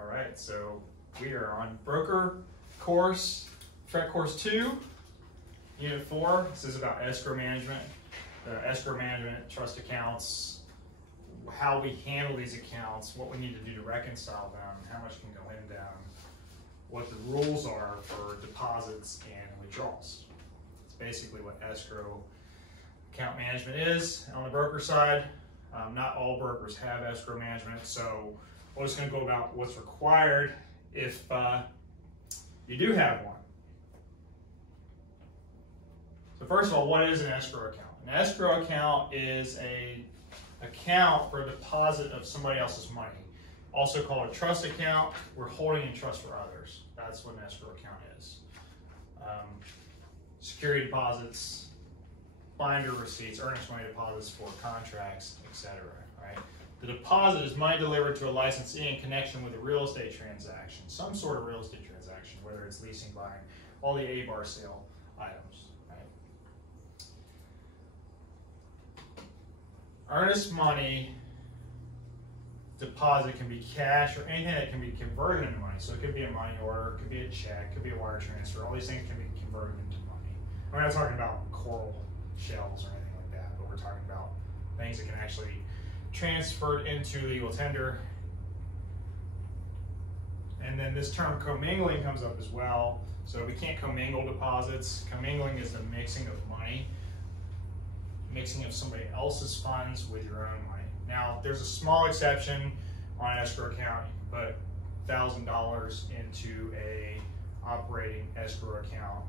All right, so we are on broker course, track course 2, unit 4. This is about escrow management. Escrow management, trust accounts, how we handle these accounts, what we need to do to reconcile them, how much can go in them, what the rules are for deposits and withdrawals. It's basically what escrow account management is on the broker side. Not all brokers have escrow management, so we're just going to go about what's required if you do have one. So first of all, what is an escrow account? An escrow account is an account for a deposit of somebody else's money, also called a trust account. We're holding in trust for others. That's what an escrow account is. Security deposits, binder receipts, earnest money deposits for contracts, etc. Right? The deposit is money delivered to a licensee in connection with a real estate transaction, some sort of real estate transaction, whether it's leasing, buying, all the A-bar sale items. Earnest money deposit can be cash or anything that can be converted into money. So it could be a money order, it could be a check, it could be a wire transfer. All these things can be converted into money. We're not talking about coral shells or anything like that, but we're talking about things that can actually transfer into legal tender. And then this term commingling comes up as well. So we can't commingle deposits. Commingling is the mixing of money. Mixing of somebody else's funds with your own money. Now, there's a small exception on an escrow account. You can put $1,000 into a operating escrow account,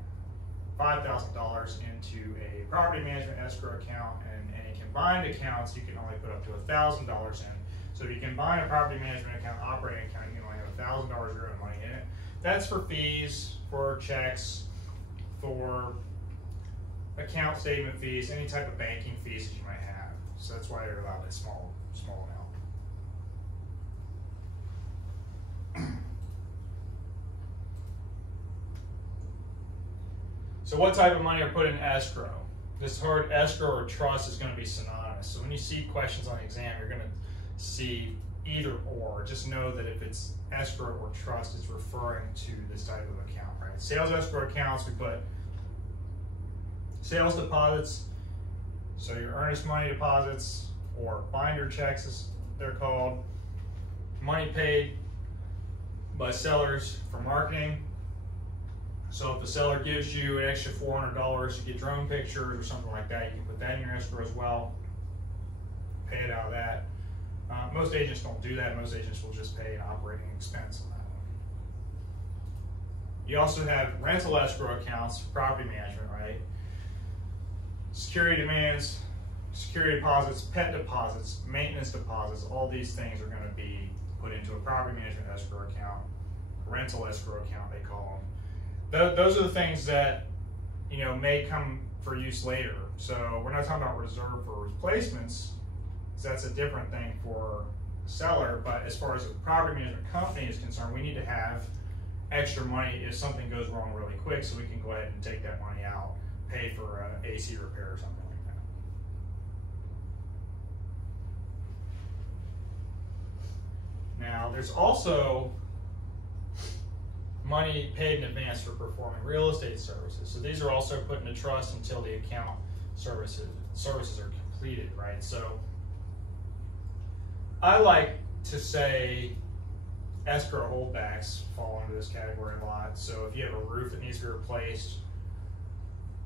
$5,000 into a property management escrow account, and any combined accounts you can only put up to $1,000 in. So if you combine a property management account, operating account, you can only have $1,000 of your own money in it. That's for fees, for checks, for account statement fees, any type of banking fees that you might have. So that's why they're allowed a small amount. So what type of money are put in escrow? This word escrow or trust is going to be synonymous. So when you see questions on the exam, you're going to see either or. Just know that if it's escrow or trust, it's referring to this type of account, right? Sales escrow accounts, we put sales deposits, so your earnest money deposits or binder checks as they're called, money paid by sellers for marketing. So if the seller gives you an extra $400 to get drone pictures or something like that, you can put that in your escrow as well, pay it out of that. Most agents don't do that. Most agents will just pay an operating expense on that one. You also have rental escrow accounts, property management, right? Security demands, security deposits, pet deposits, maintenance deposits, all these things are going to be put into a property management escrow account, rental escrow account they call them. Those are the things that may come for use later. So we're not talking about reserve for replacements, because that's a different thing for the seller, but as far as the property management company is concerned, we need to have extra money if something goes wrong really quick so we can go ahead and take that money out, pay for an AC repair or something like that. Now, there's also money paid in advance for performing real estate services. So these are also put into trust until the account services are completed, right? So I like to say escrow holdbacks fall into this category a lot. So if you have a roof that needs to be replaced,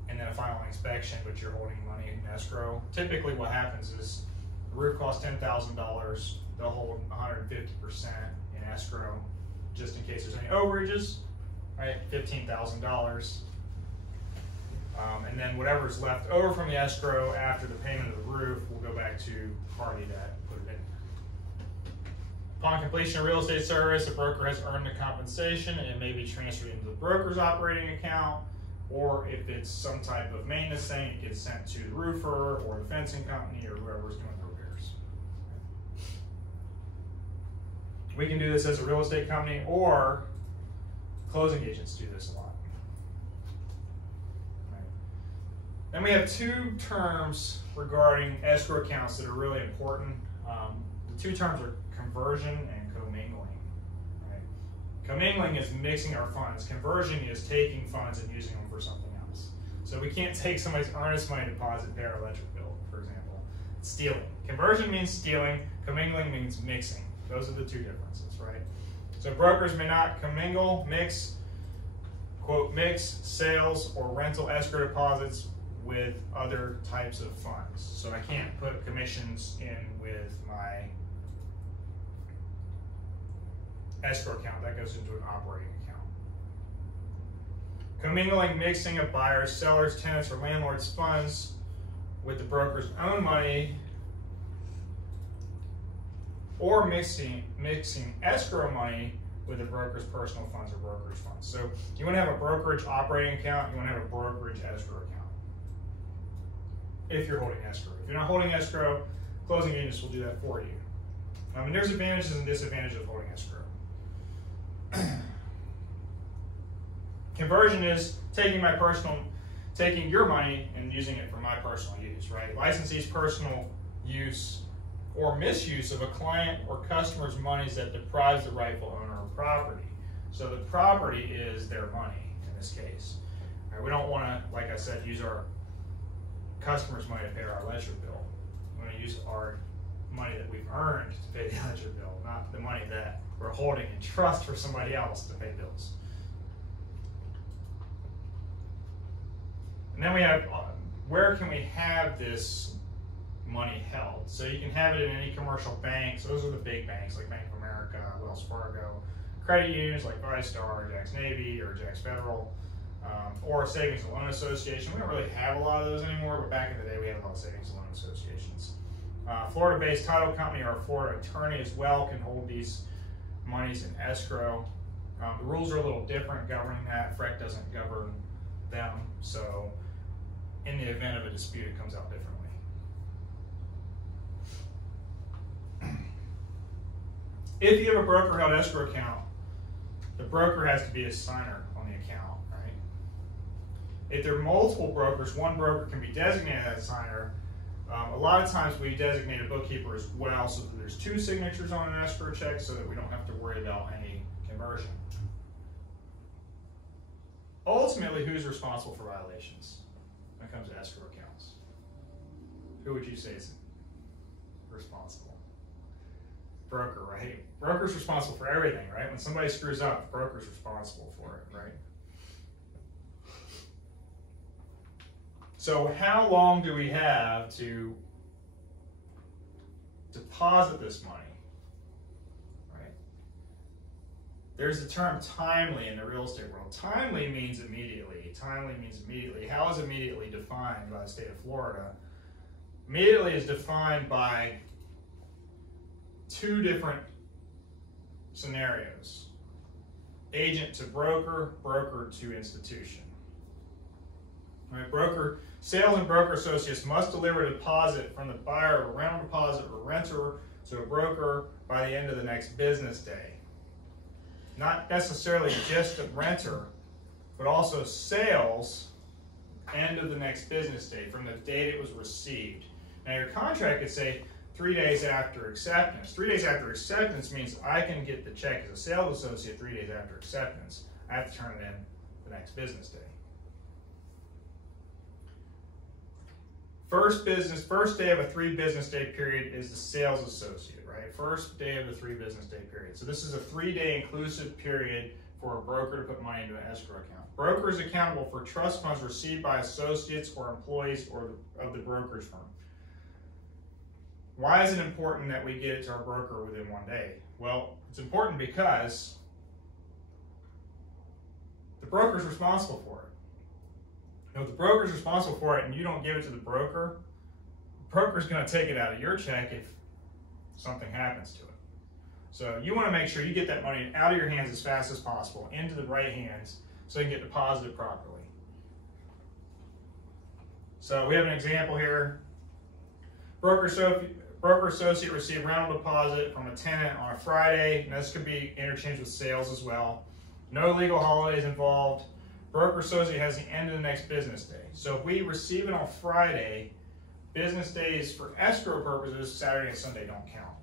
and then a final inspection, but you're holding money in escrow. Typically what happens is the roof costs $10,000, they'll hold 150% in escrow, just in case there's any overages, right? $15,000. And then whatever's left over from the escrow after the payment of the roof will go back to the party that put it in. Upon completion of real estate service, the broker has earned the compensation and it may be transferred into the broker's operating account, or if it's some type of maintenance thing, it gets sent to the roofer or the fencing company or whoever's doing the repairs. We can do this as a real estate company, or closing agents do this a lot. Right. Then we have two terms regarding escrow accounts that are really important. The two terms are conversion and commingling. Right? Commingling is mixing our funds. Conversion is taking funds and using them for something else. So we can't take somebody's earnest money deposit and pay our electric bill, for example. It's stealing. Conversion means stealing. Commingling means mixing. Those are the two differences, right? So brokers may not commingle, mix, quote, mix sales or rental escrow deposits with other types of funds. So I can't put commissions in with my escrow account. That goes into an operating account. Commingling, mixing of buyers, sellers, tenants, or landlords' funds with the broker's own money, or mixing escrow money with the broker's personal funds or brokerage funds. So you want to have a brokerage operating account, you want to have a brokerage escrow account if you're holding escrow. If you're not holding escrow, closing agents will do that for you. And there's advantages and disadvantages of holding escrow. Conversion is taking your money and using it for my personal use, right? Licensee's personal use or misuse of a client or customer's monies that deprives the rightful owner of property. So the property is their money in this case. Right, we don't want to, like I said, use our customer's money to pay our electric bill. We want to use our money that we've earned to pay the electric bill, not the money that we're holding in trust for somebody else to pay bills. And then we have, where can we have this money held? So you can have it in any commercial bank. So those are the big banks like Bank of America, Wells Fargo, credit unions like ViStar, Jax Navy, or Jax Federal, or a savings and loan association. We don't really have a lot of those anymore, but back in the day we had a lot of savings and loan associations. Florida-based title company or a Florida attorney as well can hold these monies in escrow. The rules are a little different governing that. FREC doesn't govern them, so in the event of a dispute, it comes out differently. If you have a broker-held escrow account, the broker has to be a signer on the account, right? If there are multiple brokers, one broker can be designated as a signer. A lot of times we designate a bookkeeper as well so that there's two signatures on an escrow check so that we don't have to worry about any conversion. Ultimately, who's responsible for violations when it comes to escrow accounts? Who would you say is responsible? Broker, right? Broker's responsible for everything, right? When somebody screws up, the broker's responsible for it, right? So how long do we have to deposit this money, right? There's the term timely in the real estate world. Timely means immediately. Timely means immediately. How is immediately defined by the state of Florida? Immediately is defined by two different scenarios. Agent to broker, broker to institution. Right, sales and broker associates must deliver a deposit from the buyer of a rental deposit or renter to a broker by the end of the next business day. Not necessarily just a renter, but also sales end of the next business day from the date it was received. Now your contract could say 3 days after acceptance. 3 days after acceptance means I can get the check as a sales associate 3 days after acceptance. I have to turn it in the next business day. First day of a 3 business day period is the sales associate, right? First day of the 3 business day period. So this is a 3-day inclusive period for a broker to put money into an escrow account. Broker is accountable for trust funds received by associates or employees of the brokerage firm. Why is it important that we get it to our broker within 1 day? Well, it's important because the broker is responsible for it. Now, if the broker is responsible for it and you don't give it to the broker's going to take it out of your check if something happens to it. So you want to make sure you get that money out of your hands as fast as possible into the right hands so you can get deposited properly. So we have an example here. Broker associate received rental deposit from a tenant on a Friday, and this could be interchanged with sales as well. No legal holidays involved. Broker associate has the end of the next business day. So if we receive it on Friday, business days for escrow purposes, Saturday and Sunday don't count.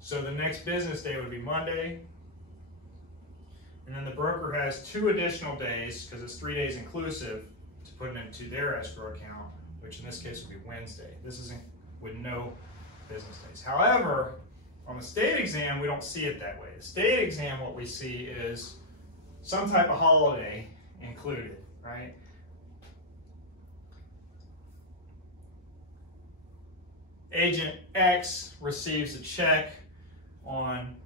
So the next business day would be Monday, And then the broker has 2 additional days, because it's 3 days inclusive, to put it into their escrow account, which in this case would be Wednesday. This is with no business days. However, on the state exam, we don't see it that way. The state exam, what we see is some type of holiday included, right? Agent X receives a check on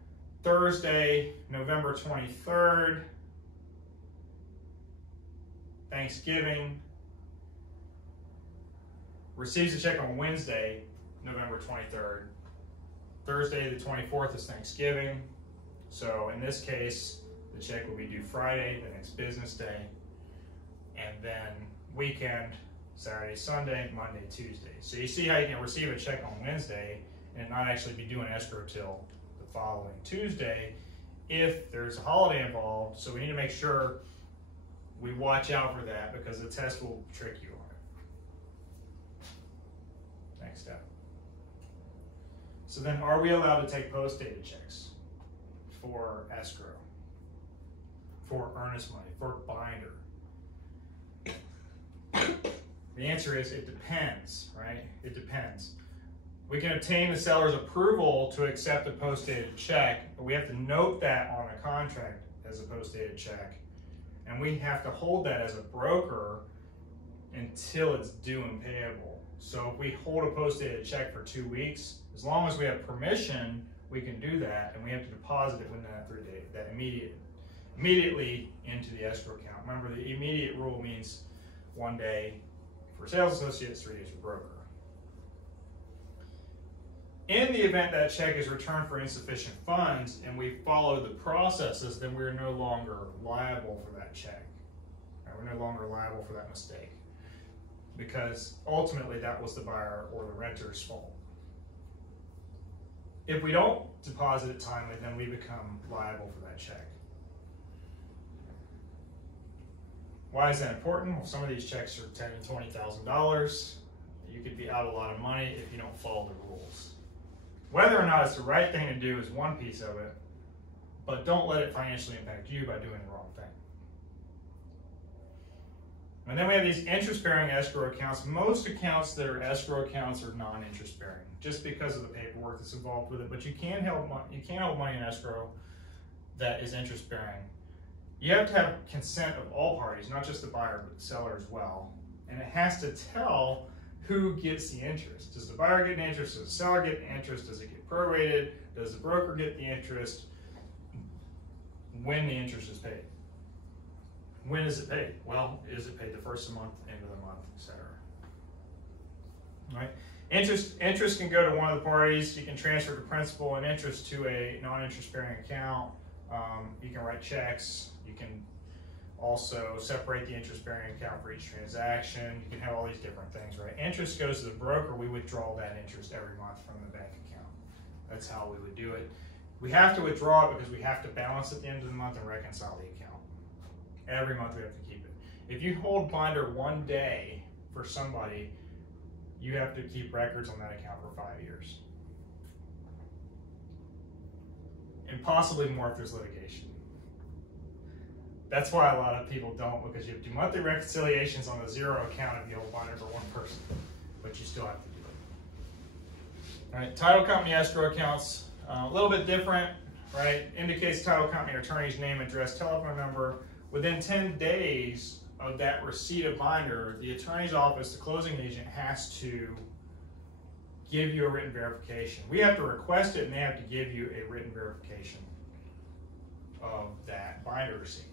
Thursday, November 23rd, Thanksgiving, receives a check on Wednesday, November 23rd. Thursday, the 24th is Thanksgiving. So in this case, the check will be due Friday, the next business day, and then weekend, Saturday, Sunday, Monday, Tuesday. So you see how you can receive a check on Wednesday and not actually be doing escrow till the following Tuesday if there's a holiday involved. So we need to make sure we watch out for that, because the test will trick you on it. Next step. So then, are we allowed to take post-dated checks for escrow, for earnest money, for binder? The answer is it depends, right? It depends. We can obtain the seller's approval to accept a post-dated check, but we have to note that on a contract as a post-dated check. And we have to hold that as a broker until it's due and payable. So if we hold a post-dated check for 2 weeks, as long as we have permission, we can do that, and we have to deposit it within that 3 days, that immediately into the escrow account. Remember, the immediate rule means 1 day for sales associates, 3 days for broker. In the event that check is returned for insufficient funds and we follow the processes, then we're no longer liable for that check. Right? We're no longer liable for that mistake, because ultimately that was the buyer or the renter's fault. If we don't deposit it timely, then we become liable for that check. Why is that important? Well, some of these checks are $10,000 to $20,000. You could be out a lot of money if you don't follow the rules. Whether or not it's the right thing to do is one piece of it, but don't let it financially impact you by doing the wrong thing. And then we have these interest-bearing escrow accounts. Most accounts that are escrow accounts are non-interest-bearing, just because of the paperwork that's involved with it. But you can hold money in escrow that is interest-bearing. You have to have consent of all parties, not just the buyer, but the seller as well. And it has to tell who gets the interest. Does the buyer get the interest? Does the seller get the interest? Does it get prorated? Does the broker get the interest? When the interest is paid. When is it paid? Well, is it paid the first of the month, end of the month, etc. Right? Interest can go to one of the parties. You can transfer the principal and interest to a non-interest bearing account. You can write checks. You can also separate the interest-bearing account for each transaction. You can have all these different things, right? Interest goes to the broker. We withdraw that interest every month from the bank account. That's how we would do it. We have to withdraw it because we have to balance at the end of the month and reconcile the account. Every month we have to keep it. If you hold binder 1 day for somebody, you have to keep records on that account for 5 years. And possibly more if there's litigation. That's why a lot of people don't, because you have to do monthly reconciliations on the zero account if you hold binder for one person, but you still have to do it. All right, title company escrow accounts, a little bit different, right? Indicates title company attorney's name, address, telephone number. Within 10 days of that receipt of binder, the attorney's office, the closing agent, has to give you a written verification. We have to request it, and they have to give you a written verification of that binder receipt.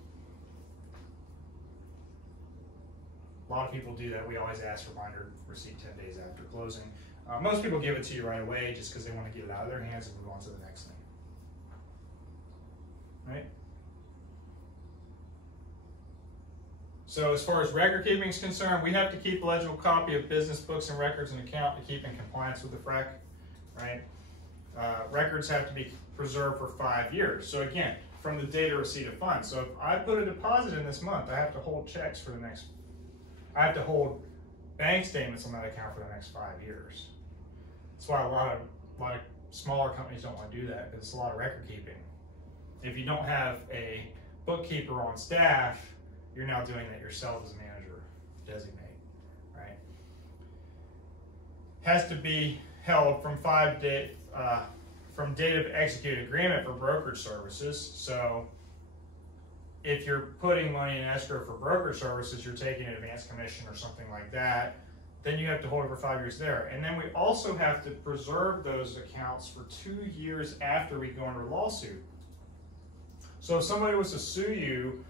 A lot of people do that. We always ask for binder receipt 10 days after closing. Most people give it to you right away just because they want to get it out of their hands and move on to the next thing. Right? So as far as record keeping is concerned, we have to keep a legible copy of business books and records and account to keep in compliance with the FREC. Right? Records have to be preserved for 5 years. So again, from the date of receipt of funds. So if I put a deposit in this month, I have to hold checks for the next. I have to hold bank statements on that account for the next 5 years. That's why a lot of smaller companies don't want to do that, because it's a lot of record keeping. If you don't have a bookkeeper on staff, you're now doing that yourself as a manager, designate, right? Has to be held from from date of executed agreement for brokerage services. So if you're putting money in escrow for brokerage services, you're taking an advance commission or something like that, then you have to hold it for 5 years there. And then we also have to preserve those accounts for 2 years after we go under lawsuit. So if somebody was to sue you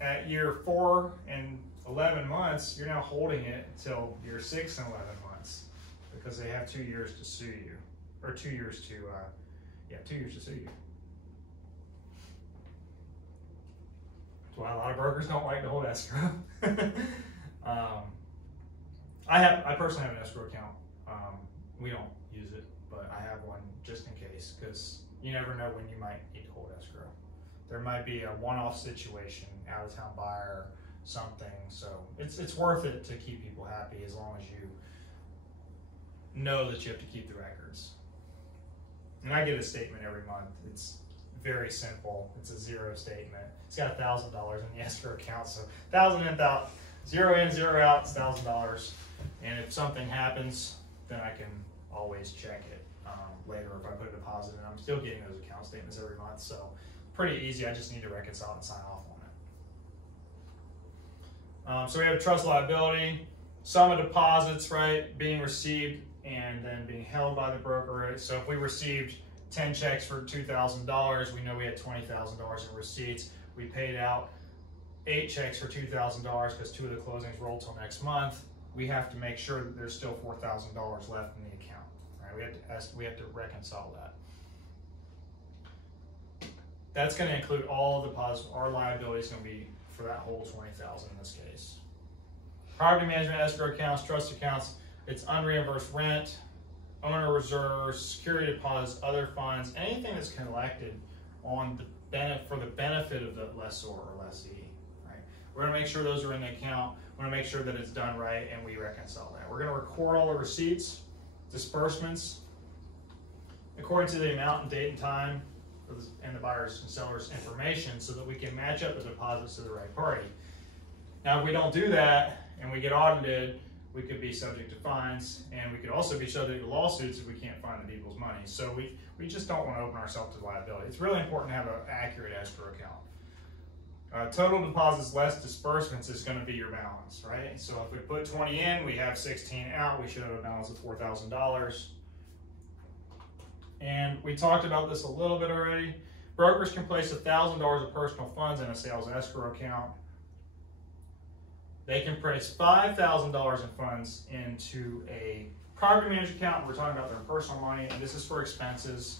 at year 4 and 11 months, you're now holding it until year 6 and 11 months because they have 2 years to sue you, or 2 years to, 2 years to sue you. That's why a lot of brokers don't like to hold escrow. I personally have an escrow account. We don't use it, but I have one just in case, because you never know when you might need to hold escrow. There might be a one-off situation, out-of-town buyer, something. So it's worth it to keep people happy as long as you know that you have to keep the records. And I get a statement every month. It's very simple. It's a zero statement. It's got $1,000 in the escrow account, so 1,000 in, 0 in, 0 out, it's $1,000. And if something happens, then I can always check it later if I put a deposit in. I'm still getting those account statements every month, so pretty easy. I just need to reconcile and sign off on it. So we have trust liability, sum of deposits, right, being received and then being held by the broker. Right? So if we received 10 checks for $2,000, we know we had $20,000 in receipts. We paid out 8 checks for $2,000 because 2 of the closings roll till next month. We have to make sure that there's still $4,000 left in the account. Right? We have to reconcile that. That's going to include all the deposits. Our liability is going to be for that whole $20,000 in this case. Property management, escrow accounts, trust accounts. It's unreimbursed rent, owner reserves, security deposits, other funds, anything that's collected on for the benefit of the lessor or lessee. Right? We're going to make sure those are in the account. We're going to make sure that it's done right, and we reconcile that. We're going to record all the receipts, disbursements, according to the amount and date and time, and the buyer's and seller's information, so that we can match up the deposits to the right party. Now, if we don't do that and we get audited, we could be subject to fines, and we could also be subject to lawsuits if we can't find the people's money. So we just don't want to open ourselves to liability. It's really important to have an accurate escrow account. Total deposits less disbursements is going to be your balance, right? So if we put 20 in, we have 16 out, we should have a balance of $4,000. And we talked about this a little bit already. Brokers can place $1,000 of personal funds in a sales escrow account. They can place $5,000 in funds into a property management account. We're talking about their personal money, and this is for expenses.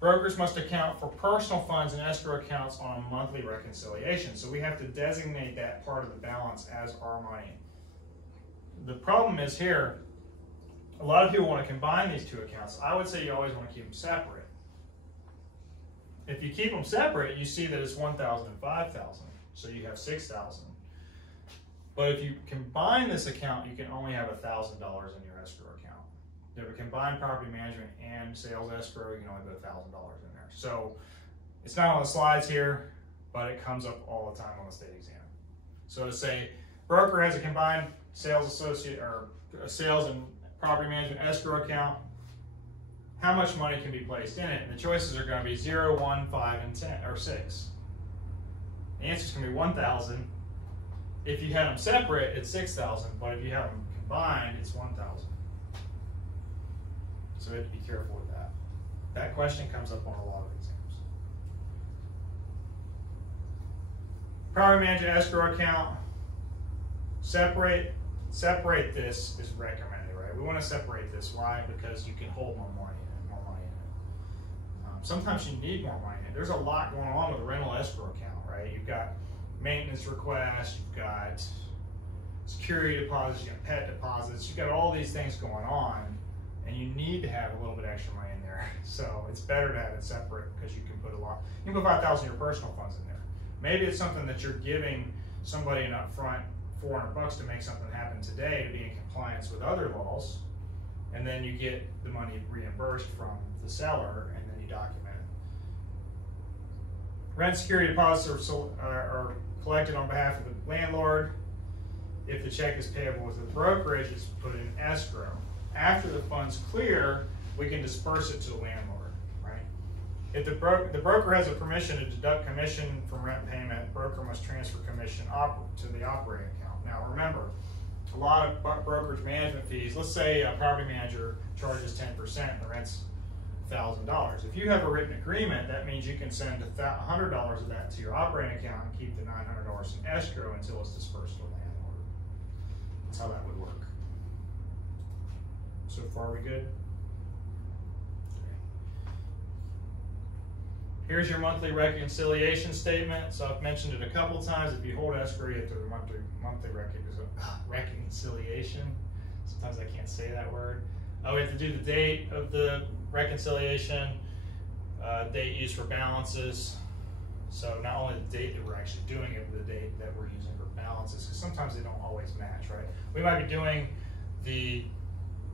Brokers must account for personal funds and escrow accounts on a monthly reconciliation. So we have to designate that part of the balance as our money. The problem is here, a lot of people want to combine these two accounts. I would say you always want to keep them separate. If you keep them separate, you see that it's $1,000 and $5,000. So you have $6,000. But if you combine this account, you can only have $1,000 in your escrow account. If you combine property management and sales escrow, you can only put $1,000 in there. So it's not on the slides here, but it comes up all the time on the state exam. So to say, broker has a combined sales associate or sales and property management escrow account, how much money can be placed in it? And the choices are going to be 0, 1, 5, and 10, or 6. The answer is going to be 1,000. If you have them separate, it's 6,000, but if you have them combined, it's 1,000. So we have to be careful with that. That question comes up on a lot of exams. Property management escrow account, separate this is recommended, right? We want to separate this. Why? Because you can hold more money in it. Sometimes you need more money in it. There's a lot going on with a rental escrow account, right? You've got maintenance requests, you've got security deposits, you've got pet deposits, you've got all these things going on, and you need to have a little bit extra money in there. So it's better to have it separate because you can put a lot. You can put 5,000 of your personal funds in there. Maybe it's something that you're giving somebody an upfront $400 to make something happen today to be in compliance with other laws, and then you get the money reimbursed from the seller, and then you document it. Rent security deposits are collected on behalf of the landlord. If the check is payable with the brokerage, it's put in escrow. After the funds clear, we can disperse it to the landlord, right? If the broker has a permission to deduct commission from rent payment, broker must transfer commission to the operating account. Now remember, a lot of brokerage management fees, let's say a property manager charges 10% and the rent's $1,000. If you have a written agreement, that means you can send $100 of that to your operating account and keep the $900 in escrow until it's dispersed to the landlord. That's how that would work. So far, we good? Here's your monthly reconciliation statement. So I've mentioned it a couple times. If you hold escrow, you have to do monthly reconciliation. Sometimes I can't say that word. We have to do the date of the reconciliation, date used for balances. So not only the date that we're actually doing it, but the date that we're using for balances, because sometimes they don't always match, right? We might be doing the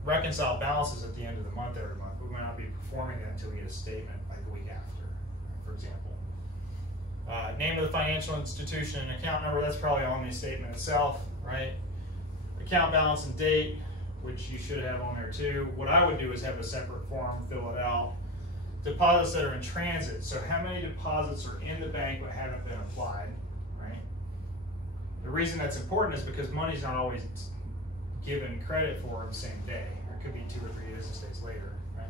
reconcile balances at the end of the month every month, but we might not be performing that until we get a statement like the week after, for example. Name of the financial institution and account number, that's probably on the statement itself, right? Account balance and date, which you should have on there too. What I would do is have a separate form, fill it out. Deposits that are in transit, so how many deposits are in the bank but haven't been applied, right? The reason that's important is because money's not always given credit for the same day. It could be 2 or 3 business days later, right?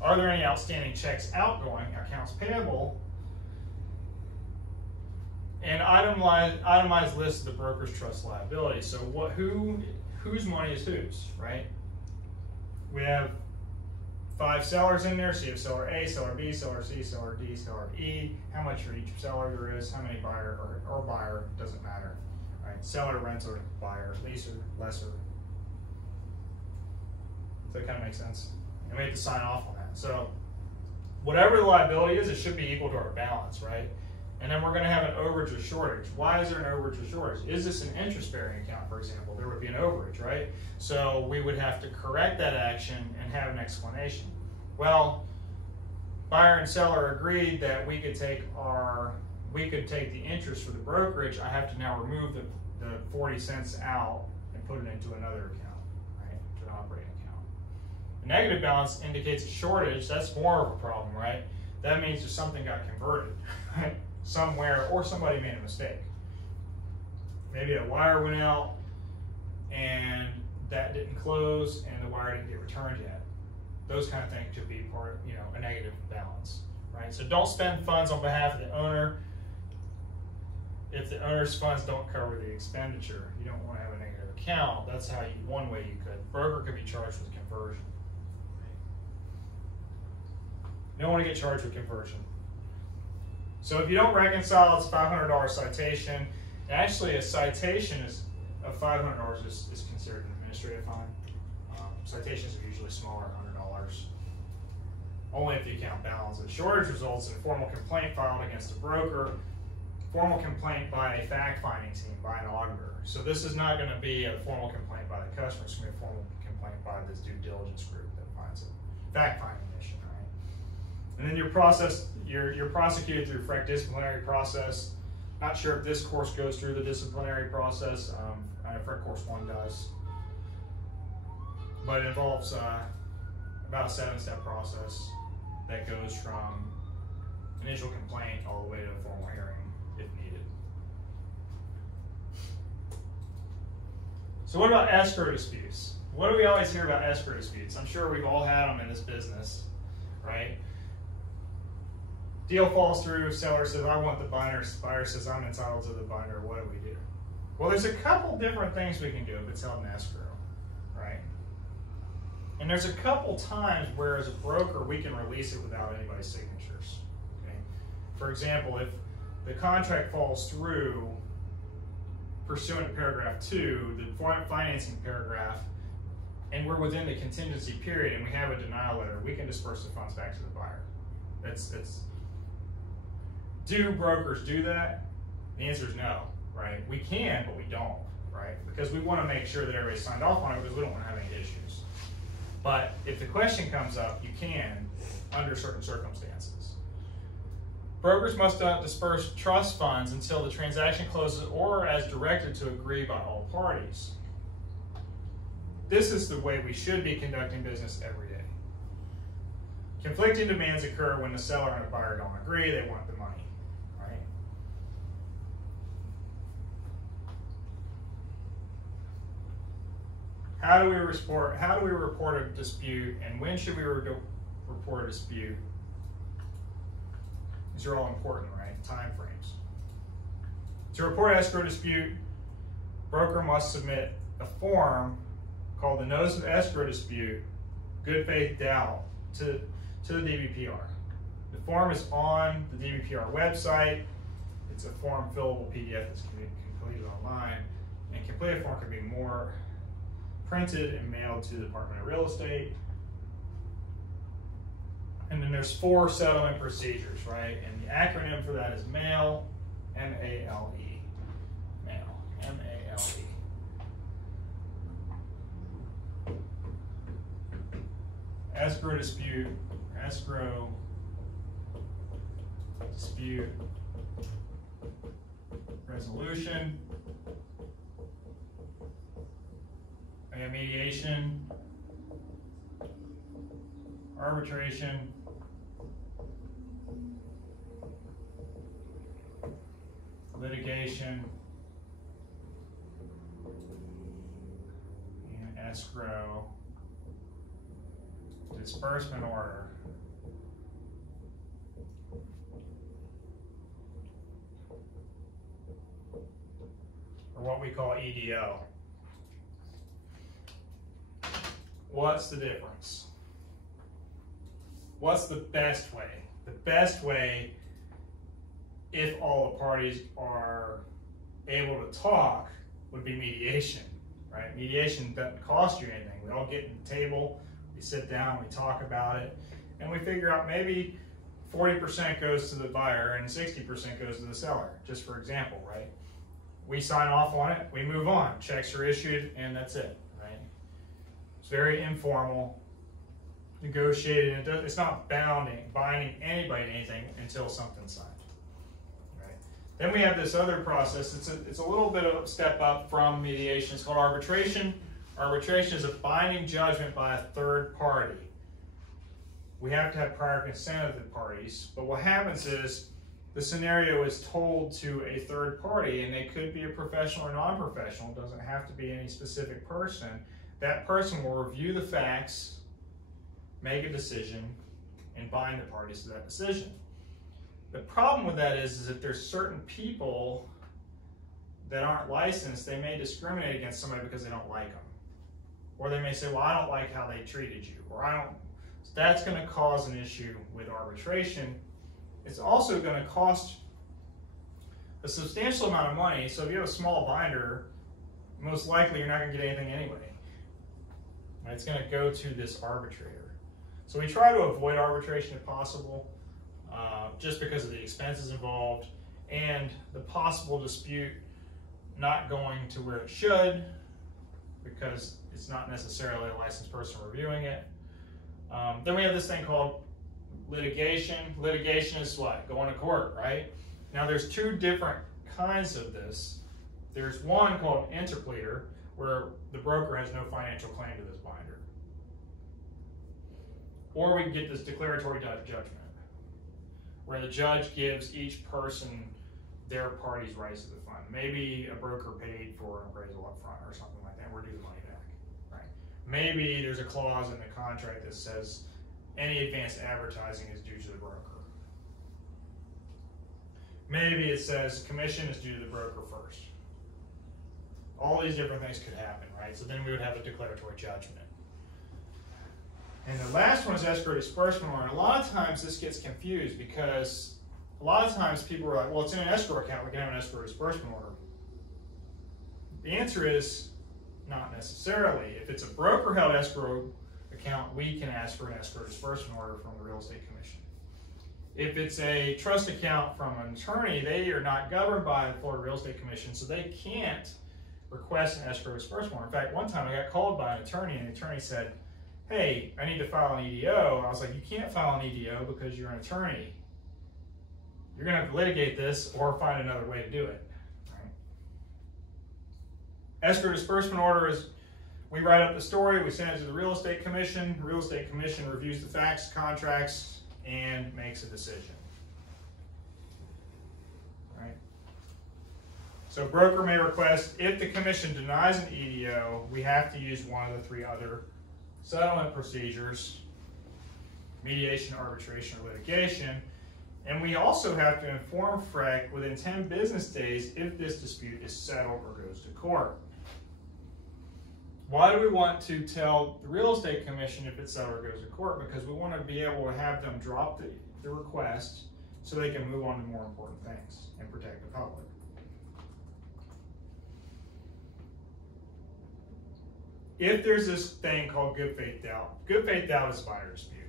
Are there any outstanding checks outgoing, accounts payable, and itemized list of the broker's trust liability. So whose money is whose, right? We have 5 sellers in there, so you have seller A, seller B, seller C, seller D, seller E, how much for each seller there is, how many buyer or buyer, doesn't matter, right? Seller, renter, buyer, leaser, lesser. Does that kind of make sense? And we have to sign off on that. So whatever the liability is, it should be equal to our balance, right? And then we're going to have an overage or shortage. Why is there an overage or shortage? Is this an interest-bearing account, for example? There would be an overage, right? So we would have to correct that action and have an explanation. Well, buyer and seller agreed that we could take the interest for the brokerage. I have to now remove the 40 cents out and put it into another account, right? To an operating account. A negative balance indicates a shortage. That's more of a problem, right? That means that something got converted, right? Somewhere, or somebody made a mistake. Maybe a wire went out and that didn't close and the wire didn't get returned yet. Those kind of things could be part of, a negative balance, right? So don't spend funds on behalf of the owner if the owner's funds don't cover the expenditure. You don't want to have a negative account. That's one way you could. Broker could be charged with conversion. You don't want to get charged with conversion. So if you don't reconcile, it's a $500 citation. Actually, a citation of $500 is considered an administrative fine. Citations are usually smaller, $100. Only if the account balances. Shortage results in a formal complaint filed against a broker, formal complaint by a fact-finding team, by an auditor. So this is not going to be a formal complaint by the customer. It's going to be a formal complaint by this due diligence group that finds it. Fact-finding mission, right? And then you're prosecuted through FREC disciplinary process. Not sure if this course goes through the disciplinary process. I know FREC course 1 does. But it involves about a 7-step process that goes from initial complaint all the way to a formal hearing if needed. So what about escrow disputes? What do we always hear about escrow disputes? I'm sure we've all had them in this business, right? Deal falls through, seller says, I want the binder, buyer says, I'm entitled to the binder, what do we do? Well, there's a couple different things we can do if it's held in escrow, right? And there's a couple times where as a broker, we can release it without anybody's signatures, okay? For example, if the contract falls through pursuant to paragraph 2, the financing paragraph, and we're within the contingency period and we have a denial letter, we can disperse the funds back to the buyer. Do brokers do that? The answer is no, right? We can, but we don't, right? Because we want to make sure that everybody signed off on it because we don't want to have any issues. But if the question comes up, you can under certain circumstances. Brokers must not disperse trust funds until the transaction closes or as directed to agree by all parties. This is the way we should be conducting business every day. Conflicting demands occur when the seller and the buyer don't agree, they want the money, right? How do we report a dispute, and when should we report a dispute? These are all important, right? Time frames. To report escrow dispute, broker must submit a form called the Notice of Escrow Dispute, Good Faith Doubt, to the DBPR. The form is on the DBPR website. It's a form fillable PDF that's completed online, and completed form can be more printed and mailed to the Department of Real Estate. And then there's 4 settlement procedures, right? And the acronym for that is MAIL, M-A-L-E, MAIL, M-A-L-E. Escrow dispute, resolution, mediation, arbitration, litigation, and escrow, disbursement order. Or what we call EDO. What's the difference? What's the best way? The best way, if all the parties are able to talk, would be mediation, right? Mediation doesn't cost you anything. We all get at the table, we sit down, we talk about it, and we figure out maybe 40% goes to the buyer and 60% goes to the seller, just for example, right? We sign off on it, we move on, checks are issued, and that's it, right? It's very informal, negotiated, it's not binding anybody to anything until something's signed, right? Then we have this other process, it's a little bit of a step up from mediation, it's called arbitration. Arbitration is a binding judgment by a third party. We have to have prior consent of the parties, but what happens is the scenario is told to a third party, and they could be a professional or non-professional, it doesn't have to be any specific person. That person will review the facts, make a decision, and bind the parties to that decision. The problem with that is that there's certain people that aren't licensed, they may discriminate against somebody because they don't like them. Or they may say, well, I don't like how they treated you, or I don't. So that's going to cause an issue with arbitration. It's also going to cost a substantial amount of money. So if you have a small binder, most likely you're not going to get anything anyway. It's going to go to this arbitrator. So we try to avoid arbitration if possible, just because of the expenses involved and the possible dispute not going to where it should, because it's not necessarily a licensed person reviewing it. Then we have this thing called litigation. Litigation is what? Going to court, right? Now there's 2 different kinds of this. There's one called interpleader, where the broker has no financial claim to this binder. Or we can get this declaratory judgment, where the judge gives each person their party's rights to the fund. Maybe a broker paid for an appraisal up front or something like that, we're due the money back, right? Maybe there's a clause in the contract that says any advanced advertising is due to the broker. Maybe it says commission is due to the broker first. All these different things could happen, right? So then we would have a declaratory judgment. And the last one is escrow disbursement order. And a lot of times this gets confused because a lot of times people are like, well, it's in an escrow account, we can have an escrow disbursement order. The answer is not necessarily. If it's a broker-held escrow account, we can ask for an escrow disbursement order from the Real Estate Commission. If it's a trust account from an attorney, they are not governed by the Florida Real Estate Commission, so they can't request an escrow disbursement order. In fact, one time I got called by an attorney, and the attorney said, hey, I need to file an EDO. I was like, you can't file an EDO because you're an attorney. you're going to have to litigate this or find another way to do it. Right? Escrow disbursement order is, we write up the story, we send it to the real estate commission. The real estate commission reviews the facts, contracts, and makes a decision. Right? So broker may request, if the commission denies an EDO, we have to use one of the 3 other settlement procedures: mediation, arbitration, or litigation. And we also have to inform FREC within 10 business days if this dispute is settled or goes to court. Why do we want to tell the real estate commission if it's settled or goes to court? Because we want to be able to have them drop the request so they can move on to more important things and protect the public. If there's this thing called good faith doubt is a buyer dispute.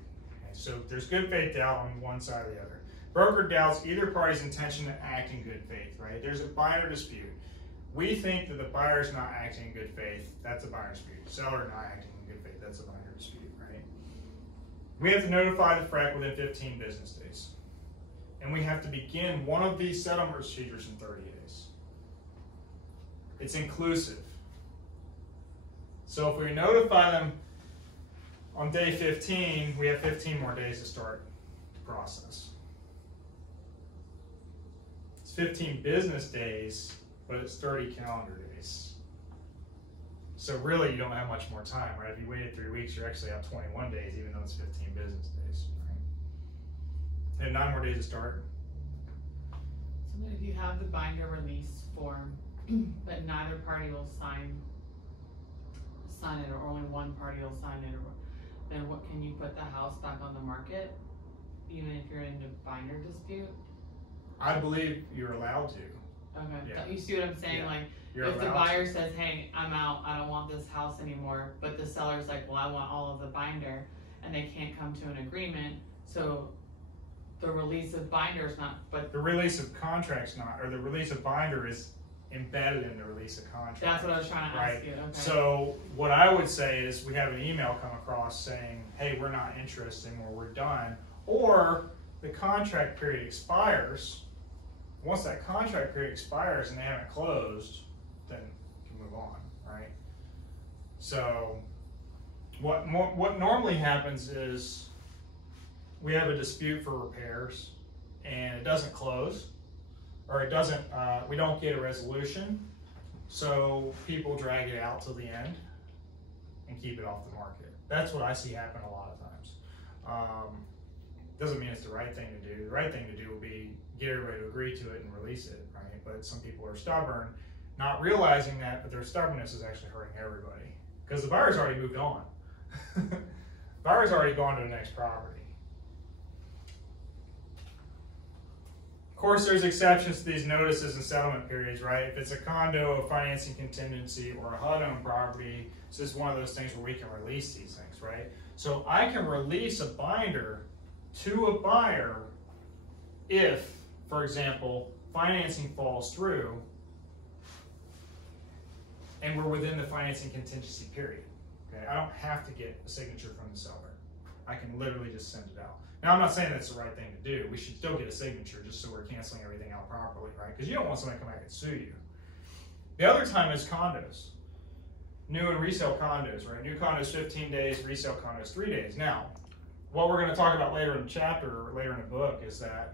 Okay, so there's good faith doubt on one side or the other. Broker doubts either party's intention to act in good faith, right? There's a buyer dispute. We think that the buyer's not acting in good faith, that's a buyer dispute. Seller not acting in good faith, that's a buyer dispute, right? We have to notify the FREC within 15 business days. And we have to begin one of these settlement procedures in 30 days. It's inclusive. So if we notify them on day 15, we have 15 more days to start the process. It's 15 business days, but it's 30 calendar days. So really, you don't have much more time, right? If you waited 3 weeks, you're actually at 21 days, even though it's 15 business days, right? And 9 more days to start. So if you have the binder release form, but neither party will sign it, or only one party will sign it, or then what, can you put the house back on the market, even if you're in a binder dispute? I believe you're allowed to. Okay. Yeah. You see what I'm saying? Yeah. Like, You're if the allowed buyer says, hey, I'm out, I don't want this house anymore, but the seller's like, well, I want all of the binder, and they can't come to an agreement, so the release of binder is not, but the release of contract's not, or the release of binder is embedded in the release of contract. that's what I was trying to ask you. Okay. So what I would say is we have an email come across saying, hey, we're not interested anymore, we're done. Or the contract period expires. Once that contract period expires and they haven't closed, then you can move on, right? So what normally happens is we have a dispute for repairs and it doesn't close, or it doesn't, we don't get a resolution, so people drag it out till the end and keep it off the market. That's what I see happen a lot of times. Doesn't mean it's the right thing to do. The right thing to do will be get everybody to agree to it and release it, right? But some people are stubborn, not realizing that, but their stubbornness is actually hurting everybody because the buyer's already moved on. Buyer's already gone to the next property. Of course, there's exceptions to these notices and settlement periods, right? If it's a condo, a financing contingency, or a HUD-owned property, it's just one of those things where we can release these things, right? So I can release a binder to a buyer if, for example, financing falls through and we're within the financing contingency period. Okay, I don't have to get a signature from the seller. I can literally just send it out. Now, I'm not saying that's the right thing to do. We should still get a signature just so we're canceling everything out properly, right? Because you don't want somebody to come back and sue you. The other time is condos. New and resale condos, right? New condos 15 days, resale condos 3 days. Now, what we're going to talk about later in the chapter or later in the book is that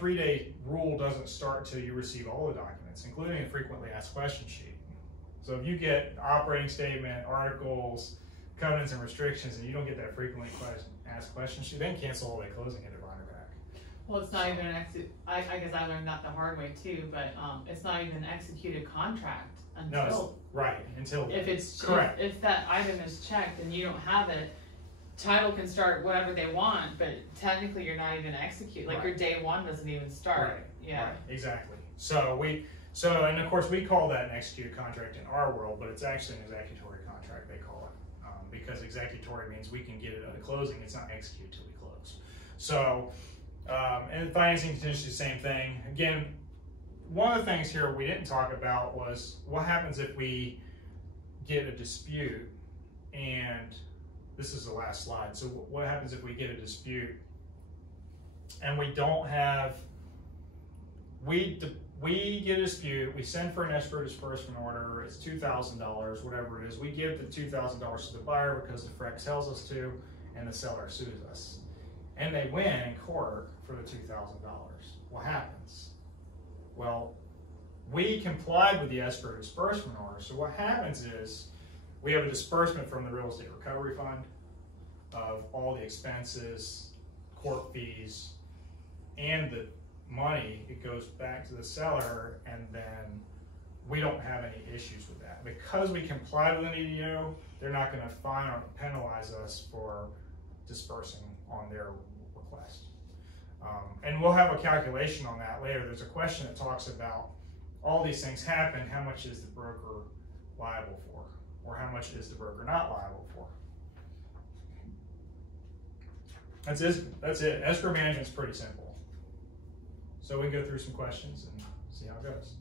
3-day rule doesn't start until you receive all the documents, including a frequently asked question sheet. So if you get operating statement, articles, covenants and restrictions, and you don't get that frequently asked question sheet, then cancel all day closing and get a binder back. Well, it's not even an I guess I learned that the hard way too, but it's not even an executed contract until until if it's correct. If that item is checked and you don't have it, title can start whatever they want, but technically you're not even execute. Like your day one doesn't even start. Right. Yeah. Right. Exactly. So and of course we call that an executed contract in our world, but it's actually an executory contract they call it, because executory means we can get it at a closing. It's not executed till we close. So and financing contingency, same thing. Again, one of the things here we didn't talk about was what happens if we get a dispute, and this is the last slide. So what happens if we get a dispute and we don't have, we get a dispute, we send for an escrow disbursement order, it's $2,000, whatever it is, we give the $2,000 to the buyer because the FREC tells us to, and the seller sues us. And they win in court for the $2,000. What happens? Well, we complied with the escrow disbursement order, so what happens is we have a disbursement from the Real Estate Recovery Fund of all the expenses, court fees, and the money. It goes back to the seller, and then we don't have any issues with that. Because we complied with an EDO, they're not going to fine or penalize us for dispersing on their request. And we'll have a calculation on that later. There's a question that talks about all these things happen, how much is the broker liable for? Or how much is the broker not liable for? That's it. Escrow management's pretty simple. So we can go through some questions and see how it goes.